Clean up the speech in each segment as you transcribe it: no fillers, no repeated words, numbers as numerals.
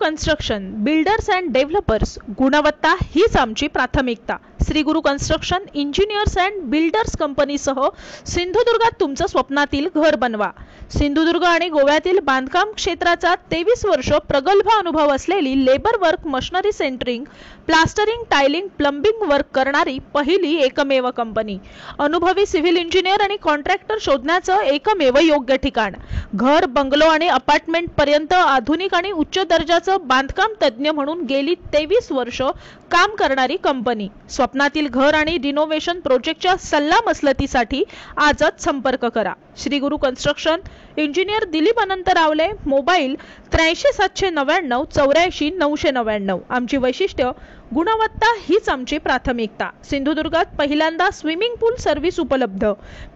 Construction builders and developers, गुणवत्ता हीच आमची प्राथमिकता। श्री गुरु कन्स्ट्रक्शन इंजिनियर्स अँड बिल्डर्स कंपनीसह सिंधुदुर्गात तुमचं स्वप्नातील घर बनवा। सिंधुदुर्ग आणि गोव्यातील बांधकाम क्षेत्राचा 23 वर्ष प्रगल्भ अनुभव असलेली labour work, machinery centring, plastering, tiling, plumbing work करणारी पहिली एकमेव कंपनी। अनुभवी सिव्हिल इंजिनियर आणि कॉन्ट्रॅक्टर शोधण्याचं एकमेव योग्य ठिकाण। घर, बंगलो आणि अपार्टमेंट पर्यंत आधुनिक आणि उच्च दर्जाचं बांधकाम तज्ञ म्हणून गेली 23 वर्ष काम करणारी कंपनी। स्वप्नातील घर आणि रिनोव्हेशन प्रोजेक्टच्या सल्लामसलतीसाठी आजच संपर्क करा। श्री गुरु कन्स्ट्रक्शन इंजिनियर दिलीप अनंत रावले, मोबाईल 83 799 84 999। आमची वैशिष्ट्य, गुणवत्ता हीच आमची प्राथमिकता। सिंधुदुर्गात पहिल्यांदा स्विमिंग पूल सर्व्हिस उपलब्ध।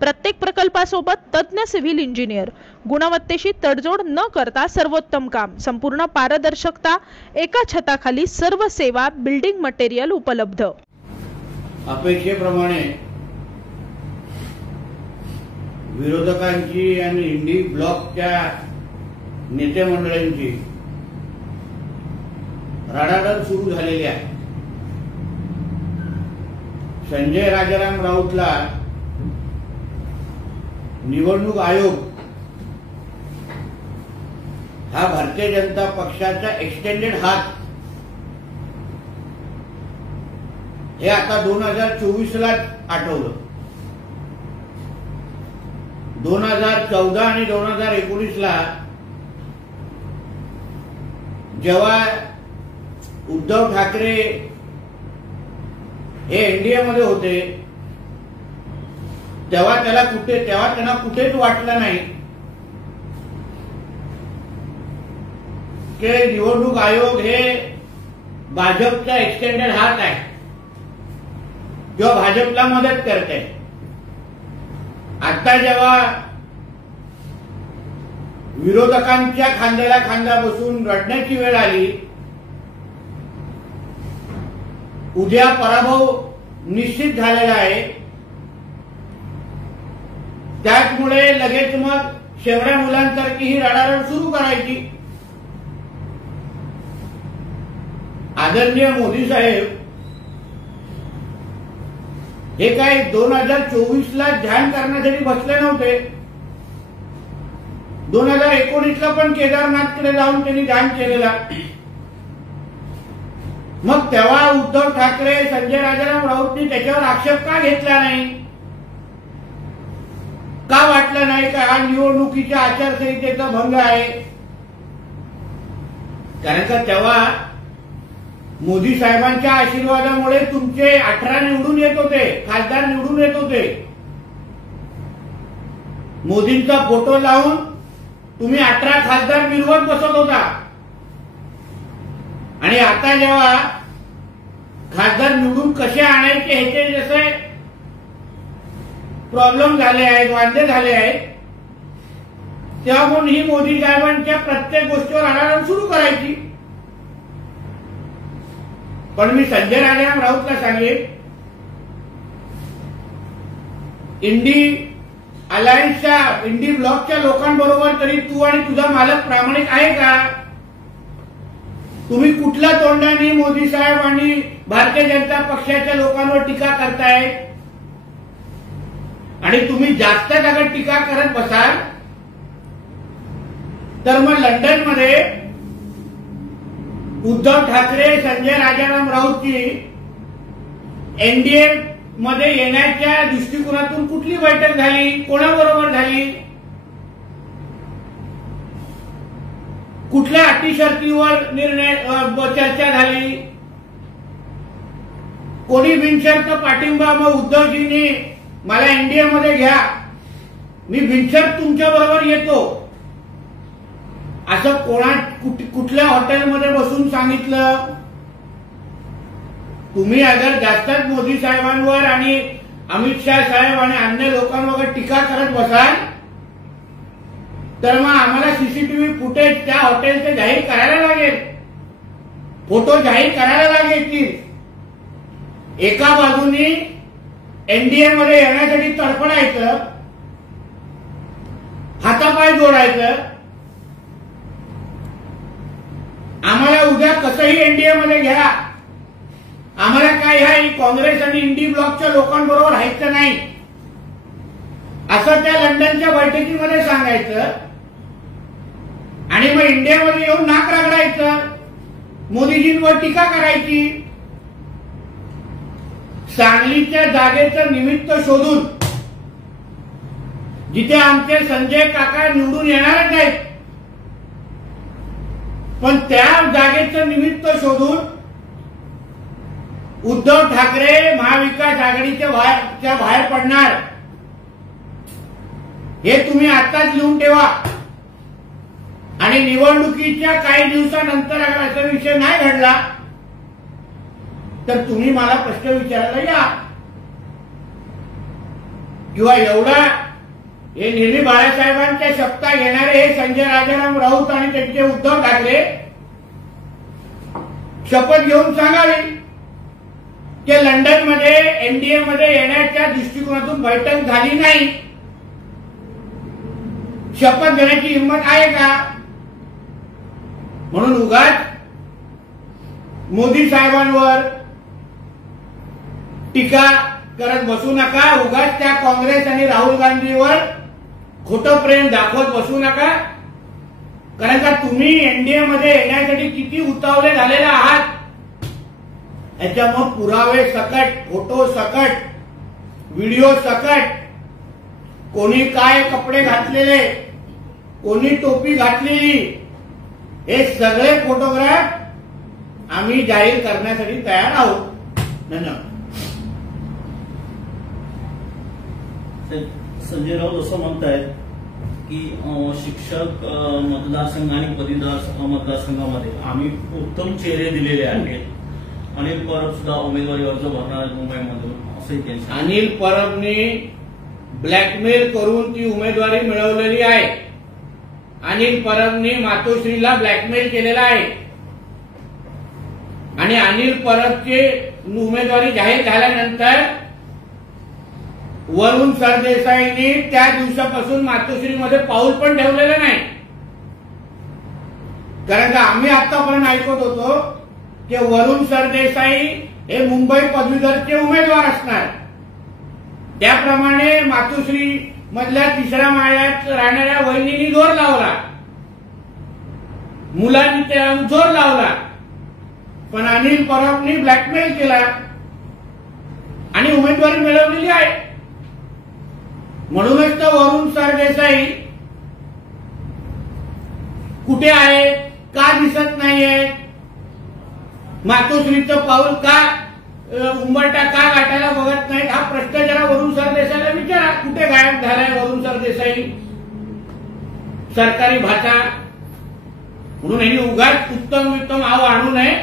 प्रत्येक प्रकल्पासोबत तज्ञ सिव्हिल इंजिनियर, गुणवत्तेशी तडजोड न करता सर्वोत्तम काम, संपूर्ण पारदर्शकता, एका छताखाली सर्व सेवा, बिल्डिंग मटेरियल उपलब्ध। अपेक्षेप्रमाणे विरोधकांची आणि इंडी ब्लॉकच्या नेते मंडळींची रडारड सुरू झालेली आहे। संजय राजाराम राऊतला निवडणूक आयोग हा भारतीय जनता पक्षाचा एक्सटेंडेड हात हे आता 2024 ला आठवलं। 2014 आणि 2019 ला जेव्हा उद्धव ठाकरे हे एनडीए मध्ये होते तेव्हा त्यांना कुठेच वाटलं नाही की निवडणूक आयोग हे भाजपचा एक्सटेंडेड हात आहे किंवा भाजपला मदत करते। आता जेव्हा विरोधकांच्या खांद्याला खांदा बसून रडण्याची वेळ आली, उद्या पराभव निश्चित झालेला आहे, त्यामुळे लगेच मग शेवड्या मुलांसारखी ही रडारड सुरू करायची। आदरणीय मोदी साहेब हे काय 2024 ला ध्यान करण्यासाठी बसले नव्हते। 2019 ला पण केदारनाथकडे जाऊन त्यांनी ध्यान केलेला। मग तेव्हा उद्धव ठाकरे, संजय राजाराम राऊतनी त्याच्यावर आक्षेप का घेतला नाही? का वाटलं नाही का हा निवडणुकीच्या आचारसंहितेचा भंग आहे? कारण का तेव्हा मोदी साहेबांच्या आशीर्वादामुळे तुमचे 18 निवडून येत होते, खासदार निवडून येत होते। मोदींचा फोटो लावून तुम्ही 18 खासदार मिरवत बसत होता आणि आता जेव्हा खासदार निवडून कसे आणायचे ह्याचे जसे प्रॉब्लेम झाले आहेत, वांदे झाले आहेत, तेव्हा म्हणून ही मोदी साहेबांच्या प्रत्येक गोष्टीवर आढावा सुरू करायची। पण मी संजय राजाराम राऊतला सांगेन, इंडी अलायन्सच्या, इंडी ब्लॉकच्या लोकांबरोबर तरी तू आणि तुझा मालक प्रामाणिक आहे का? तुम्ही कुठल्या तोंडाने मोदी साहेब आणि भारतीय जनता पक्षाच्या लोकांवर टीका करताय? आणि तुम्ही जास्त अगर टीका करत बसाल तर मग लंडनमध्ये उद्धव ठाकरे, संजय राजाराम राऊतची एनडीए मध्ये येण्याच्या दृष्टिकोनातून कुठली बैठक झाली, कोणाबरोबर झाली, कुठल्या अटी शर्तीवर निर्णय चर्चा झाली, कोणी बिनशर्त पाठिंबा, मग उद्धवजींनी मला एनडीए मध्ये घ्या, मी बिनशर्त तुमच्या बरोबर येतो, असं कुठल्या हॉटेलमध्ये बसून सांगितलं? तुम्ही अगर जास्तच मोदी साहेबांवर आणि अमित शाह साहेब आणि अन्य लोकांवर टीका करत बसाल तर मग आम्हाला सीसीटीव्ही फुटेज त्या हॉटेलचे जाहीर करायला लागेल, फोटो जाहीर करायला लागेल की एका बाजूनी एनडीए मध्ये येण्यासाठी तडफडायचं, हातापाय जोडायचं, आम्हाला आम्हाला उद्या कसंही एनडीए मध्ये घ्या, आम्हाला काय ह्या काँग्रेस आणि इंडी ब्लॉकच्या लोकांबरोबर राहायचं नाही असं त्या लंडनच्या बैठकीमध्ये सांगायचं आणि मग इंडियामध्ये येऊन नाक रगडायचं, मोदीजींवर टीका करायची. सांगलीच्या जागेचं निमित्त शोधून जिथे आमचे संजय काका निवडून येणारच आहेत, पण त्या जागेचं निमित्त शोधून उद्धव ठाकरे महाविकास आघाडीच्या बाहेर पडणार हे तुम्ही आताच लिहून ठेवा. आणि निवडणुकीच्या काही दिवसानंतर अगर असा विषय नाही घडला तर तुम्ही मला प्रश्न विचारायला या. किंवा एवढा हे नेहमी बाळासाहेबांच्या शपथा घेणारे हे संजय राजाराम राऊत आणि त्यांचे उद्धव ठाकरे शपथ घेऊन सांगावी की लंडनमध्ये एनडीए मध्ये येण्याच्या दृष्टिकोनातून बैठक झाली नाही. शपथ घेण्याची हिंमत आहे का? म्हणून उगाच मोदी साहेबांवर टीका करत बसू नका. उगाच त्या काँग्रेस आणि राहुल गांधीवर खोटं प्रेम दाखवत बसू नका. कारण का तुम्ही एनडीए मध्ये येण्यासाठी किती उतावले झालेले आहात याच्यामुळे पुरावे सकट, फोटो सकट, व्हिडिओ सकट, कोणी काय कपडे घातलेले, कोणी टोपी घातलेली, हे सगळे फोटोग्राफ आम्ही जाहीर करण्यासाठी तयार आहोत. धन्यवाद. संजय राऊत असं म्हणतायत की शिक्षक मतदारसंघ आणि पदवीधर मतदारसंघामध्ये आम्ही उत्तम चेहरे दिलेले आहेत आणि परब सुद्धा उमेदवारी अर्ज भरणार मुंबईमधून असंही त्यांचं. अनिल परबनी ब्लॅकमेल करून ती उमेदवारी मिळवलेली आहे. अनिल परबनी मातोश्रीला ब्लॅकमेल केलेला आहे आणि अनिल परबची उमेदवारी जाहीर झाल्यानंतर वरुण सरदेसाईंनी त्या दिवसापासून मातोश्रीमध्ये पाऊल पण ठेवलेलं नाही. कारण का आम्ही आतापर्यंत ऐकत होतो की वरुण सरदेसाई हे मुंबई पदवीधरचे उमेदवार असणार. त्याप्रमाणे मातोश्री मधल्या तिसऱ्या माळ्यात राहणाऱ्या वहिनींनी जोर लावला, मुलांनी त्या जोर लावला, पण अनिल परबनी ब्लॅकमेल केला आणि उमेदवारी मिळवलेली आहे. म्हणूनच तर वरुण सरदेसाई कुठे आहे, का दिसत नाहीये, मातोश्रीचं पाऊल का उंबरठा का गाठायला बघत नाहीत हा प्रश्न जरा वरुण सरदेसाईला विचारा. कुठे गायब झालाय वरुण सरदेसाई, सरकारी भाषा म्हणून यांनी उगाच उत्तम आव आणू नये.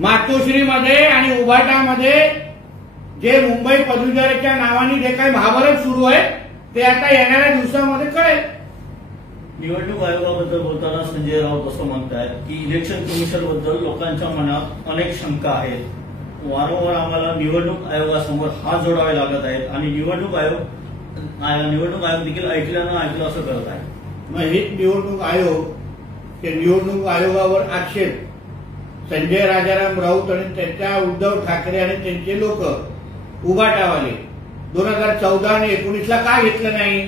मातोश्रीमध्ये आणि उभाटामध्ये जे मुंबई पदवीधराच्या नावाने जे काही महाभारत सुरू आहे ते आता येणाऱ्या दिवसामध्ये कळेल. निवडणूक आयोगाबद्दल बोलताना संजय राऊत असं म्हणतायत की इलेक्शन कमिशन बद्दल लोकांच्या मनात अनेक शंका आहेत. वारंवार आम्हाला निवडणूक आयोगासमोर हात जोडावे लागत आहेत आणि निवडणूक आयोग देखील ऐकलं न ऐकलं असं करत आहे. मग हेच निवडणूक आयोग, ते निवडणूक आयोगावर आक्षेप संजय राजाराम राऊत आणि त्यांच्या उद्धव ठाकरे आणि त्यांचे लोक उभाटावाले 2014 आणि 19ला का घेतलं नाही?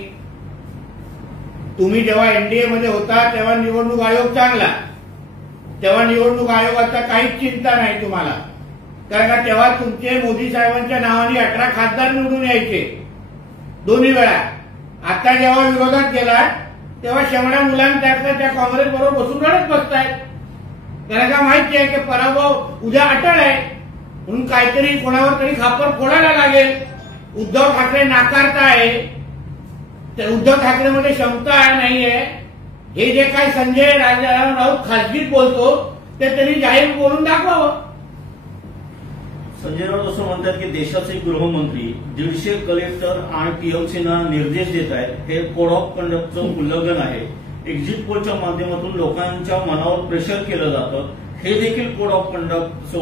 तुम्ही जेव्हा एनडीए मध्ये होता तेव्हा निवडणूक आयोग चांगला, तेव्हा निवडणूक आयोगाचा काहीच चिंता नाही तुम्हाला. कारण का तेव्हा तुमचे मोदी साहेबांच्या नावाने 18 खासदार निवडून यायचे दोन्ही वेळा. आता जेव्हा विरोधात गेला तेव्हा शेवड्या मुलांसारखं त्या काँग्रेस बरोबर बसून रडत बसतायत. कारण का माहिती आहे की पराभव उद्या अटळ आहे म्हणून काहीतरी कोणावर तरी खापर फोडायला लागेल. उद्धव ठाकरे नाकारताय, उद्धव ठाकरेमध्ये क्षमता नाहीये. हे जे काही संजय राजाराम राऊत खासगीत बोलतो ते त्यांनी जाहीर बोलून दाखवावं. संजय राऊत असं म्हणतात की देशाचे गृहमंत्री 150 कलेक्टर आणि टीएमसीना निर्देश देत आहेत. हे कोड ऑफ कंडक्टचं उल्लंघन आहे. एक्झिट पोलच्या माध्यमातून लोकांच्या मनावर प्रेशर केलं जातं. हे देखील कोड ऑफ कंडक्टचं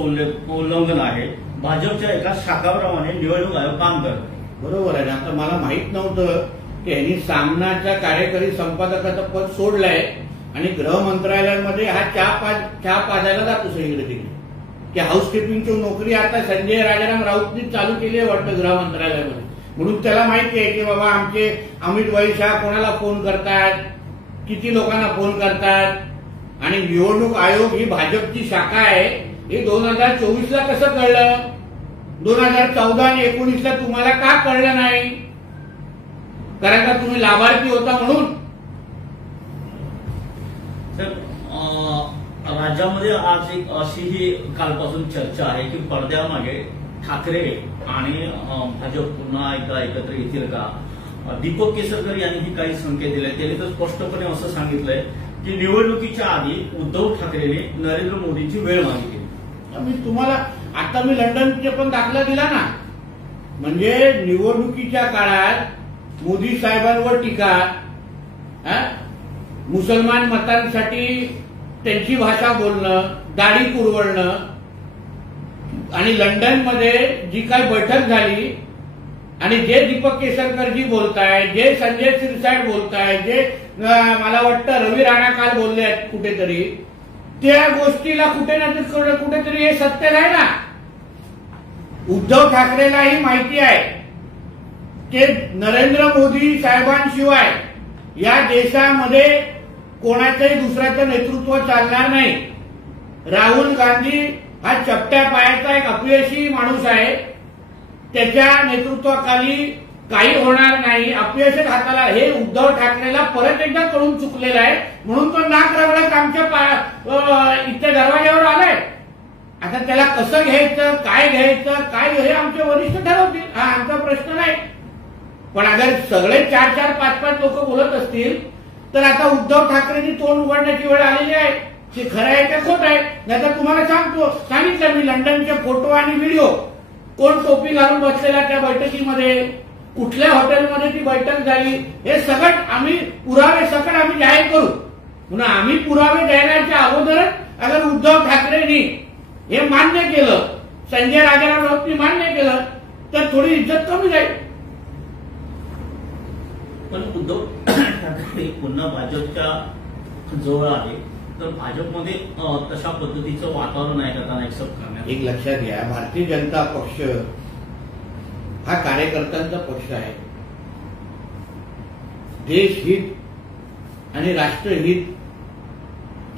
उल्लंघन आहे. भाजपच्या एका शाखाप्रमाणे निवडणूक आयोग काम करते. बरोबर आहे. आता मला माहित नव्हतं की यांनी सामनाच्या कार्यकारी संपादकाचं पद सोडलंय आणि गृह मंत्रालयामध्ये हा चहा पाजायला जातो सगळीकडे तिकडे की हाऊसकीपिंगची नोकरी आता संजय राजाराम राऊतनी चालू केली आहे वाटतं गृह मंत्रालयामध्ये. म्हणून त्याला माहिती आहे की बाबा आमचे अमित शाह कोणाला फोन करतात, किती लोकांना फोन करतात. आणि निवडणूक आयोग ही भाजपची शाखा आहे. हे 2024ला कसं कळलं, 2014 आणि 19ला तुम्हाला का कळलं नाही? कारण का तुम्ही लाभार्थी होता म्हणून? राज्यामध्ये आज एक अशीही कालपासून चर्चा आहे की पडद्यामागे ठाकरे आणि भाजप पुन्हा एकदा एकत्र येतील का? दीपक केसरकर यांनीही काही संकेत दिले. त्यांनी तर स्पष्टपणे असं सांगितलंय की निवडणुकीच्या आधी उद्धव ठाकरेंनी नरेंद्र मोदींची वेळ मागितली. आता मी लंडनचे पण दाखला दिला ना. म्हणजे निवडणुकीच्या काळात मोदी साहेबांवर टीका, मुसलमान मतांसाठी त्यांची भाषा बोलणं, दाढी कुरवळणं, आणि लंडनमध्ये जी काही बैठक झाली आणि जे दीपक केसरकरजी बोलताय, जे संजय शिरसाट बोलताय, जे मला वाटतं रवी राणा काल बोलले आहेत कुठेतरी, त्या गोष्टीला कुठे ना कुठेतरी हे सत्य आहे ना. उद्धव ठाकरेलाही माहिती आहे की नरेंद्र मोदी साहेबांशिवाय या देशामध्ये कोणाचंही दुसऱ्याचं नेतृत्व चालणार नाही. राहुल गांधी हा चपट्या पायाचा एक अपयशी माणूस आहे. त्याच्या नेतृत्वाखाली काही होणार नाही. अपयशच हाताला, हे उद्धव ठाकरेला परत एकदा कळून चुकलेलं आहे. म्हणून तो नाक रगडत आमच्या इथे दरवाज्यावर आलाय. आता त्याला कसं घ्यायचं, काय घ्यायचं, काय हे आमचे वरिष्ठ ठरवतील, हा आमचा प्रश्न नाही. पण अगर सगळे 4-4, 5-5 लोक बोलत असतील तर आता उद्धव ठाकरेंनी तोंड उघडण्याची वेळ आलेली आहे. ते खरं आहे का खोट आहे? नाहीतर तुम्हाला सांगितलं मी लंडनचे फोटो आणि व्हिडिओ, कोण टोपी घालून बसलेला त्या बैठकीमध्ये, कुठल्या हॉटेलमध्ये ती बैठक झाली, हे सगळं आम्ही पुरावे सकट आम्ही जाहीर करू. म्हणून आम्ही पुरावे देण्याच्या अगोदरच अगर उद्धव ठाकरेंनी हे मान्य केलं, संजय राजाराम राऊतनी मान्य केलं, तर थोडी इज्जत कमी जाईल. पण उद्धव ठाकरे पुन्हा भाजपच्या जवळ आले तर भाजपमध्ये तशा पद्धतीचं वातावरण आहे का त्यांना एक्सेप्ट करण्यात? एक लक्षात घ्या, भारतीय जनता पक्ष हा कार्यकर्त्यांचा पक्ष आहे. देशहित आणि राष्ट्रहित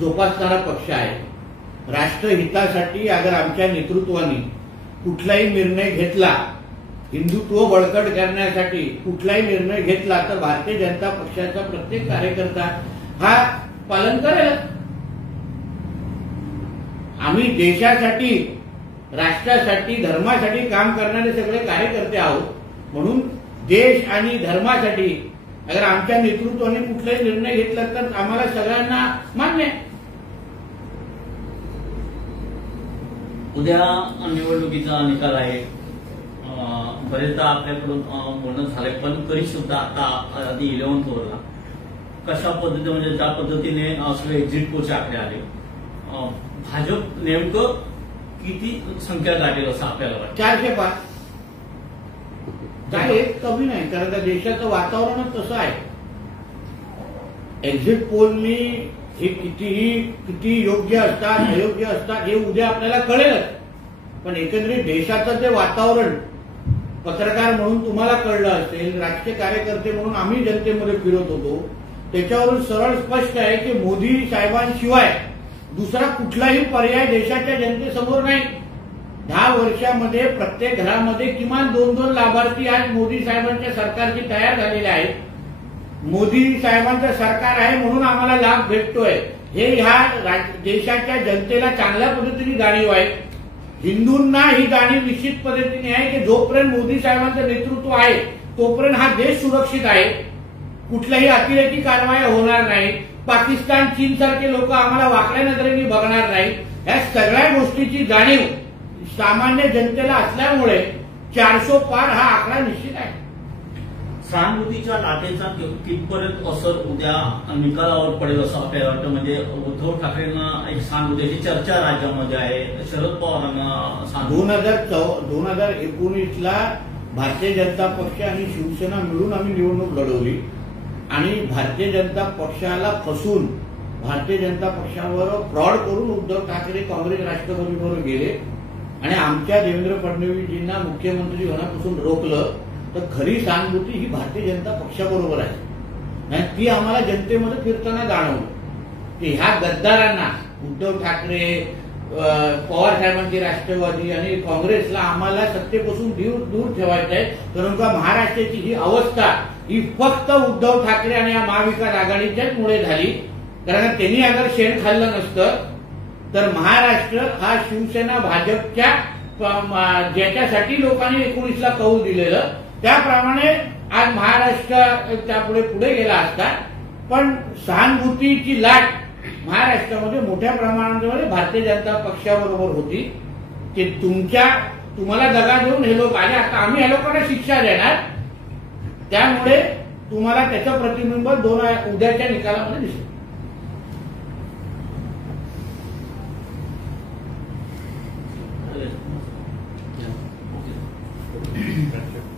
जोपासणारा पक्ष आहे. राष्ट्रहितासाठी अगर आमच्या नेतृत्वाने कुठलाही निर्णय घेतला, हिंदुत्व बळकट करण्यासाठी कुठलाही निर्णय घेतला, तर भारतीय जनता पक्षाचा प्रत्येक कार्यकर्ता हा पालन करेल. आम्ही देशासाठी, राष्ट्रासाठी, धर्मासाठी काम करणारे सगळे कार्यकर्ते आहोत. म्हणून देश आणि धर्मासाठी अगर आमच्या नेतृत्वाने कुठलाही निर्णय घेतला तर आम्हाला सगळ्यांना मान्य आहे. उद्या निवडणुकीचा निकाल आहे. बरेचदा आपल्याकडून बोलणं झालंय, पण तरी सुद्धा आता आधी 11th ओव्हरला कशा पद्धतीने, म्हणजे ज्या पद्धतीने सगळे एक्झिट पोलचे आकडे आले, भाजप नेमकं किती संख्या गाठेल असं आपल्याला वाटतं? 405. काय कमी नाही, कारण का देशाचं वातावरणच तसं आहे. एक्झिट पोलनी हे किती योग्य असतात, अयोग्य असतात हे उद्या आपल्याला कळेलच. पण एकंदरीत देशाचं ते वातावरण पत्रकार म्हणून तुम्हाला कळलं असेल, राजकीय कार्यकर्ते म्हणून आम्ही जनतेमध्ये फिरत होतो, त्याच्यावरून सरळ स्पष्ट आहे की मोदी साहेबांशिवाय दुसरा कुठलाही पर्याय देशाच्या जनतेसमोर नाही. 10 वर्षामध्ये प्रत्येक घरामध्ये किमान 2-2 लाभार्थी आज मोदी साहेबांच्या सरकारची तयार झालेले आहेत. मोदी साहेबांचं सरकार आहे म्हणून आम्हाला लाभ भेटतोय, हे ह्या देशाच्या जनतेला चांगल्या पद्धतीने जाणीव आहे. हिंदूंना ही जाणीव निश्चित पद्धतीने आहे की जोपर्यंत मोदी साहेबांचं नेतृत्व आहे तोपर्यंत हा देश सुरक्षित आहे. कुठल्याही अतिरेकी कारवाया होणार नाही. पाकिस्तान, चीन सारखे लोक आम्हाला वाकड्या नजरेने बघणार नाही. या सगळ्या गोष्टीची जाणीव सामान्य जनतेला असल्यामुळे 400 पार हा आकडा निश्चित आहे. सहानुभूतीच्या लाटेचा कितपर्यंत असर उद्या निकालावर पडेल असं आपल्याला वाटतं? म्हणजे उद्धव ठाकरेंना एक सहानुभूतीची चर्चा राज्यामध्ये आहे, शरद पवारांना 2019ला भारतीय जनता पक्ष आणि शिवसेना मिळून आम्ही निवडणूक लढवली आणि भारतीय जनता पक्षाला फसून भारतीय जनता पक्षावर फ्रॉड करून उद्धव ठाकरे काँग्रेस राष्ट्रवादीबरोबर गेले आणि आमच्या देवेंद्र फडणवीसजींना मुख्यमंत्री होण्यापासून रोखलं, तर खरी सहानुभूती ही भारतीय जनता पक्षाबरोबर आहे. आणि ती आम्हाला जनतेमध्ये फिरताना जाणवलं की ह्या गद्दारांना उद्धव ठाकरे, पवार साहेबांची राष्ट्रवादी आणि काँग्रेसला आम्हाला सत्तेपासून दूर ठेवायचं आहे. कारण का महाराष्ट्राची ही अवस्था ही फक्त उद्धव ठाकरे आणि या महाविकास आघाडीच्याच मुळे झाली. कारण त्यांनी अगर शेण खाल्लं नसतं तर महाराष्ट्र हा शिवसेना भाजपच्या ज्याच्यासाठी लोकांनी 19ला कौल दिलेलं त्याप्रमाणे आज महाराष्ट्र त्यापुढे पुढे गेला असता. पण सहानुभूतीची लाट महाराष्ट्रामध्ये मोठ्या प्रमाणामध्ये भारतीय जनता पक्षाबरोबर होती. ते तुम्हाला दगा देऊन हे लोक आले. आता आम्ही या लोकांना शिक्षा देणार, त्यामुळे तुम्हाला त्याचं प्रतिबिंब उद्याच्या निकालामध्ये दिसेल. Okay.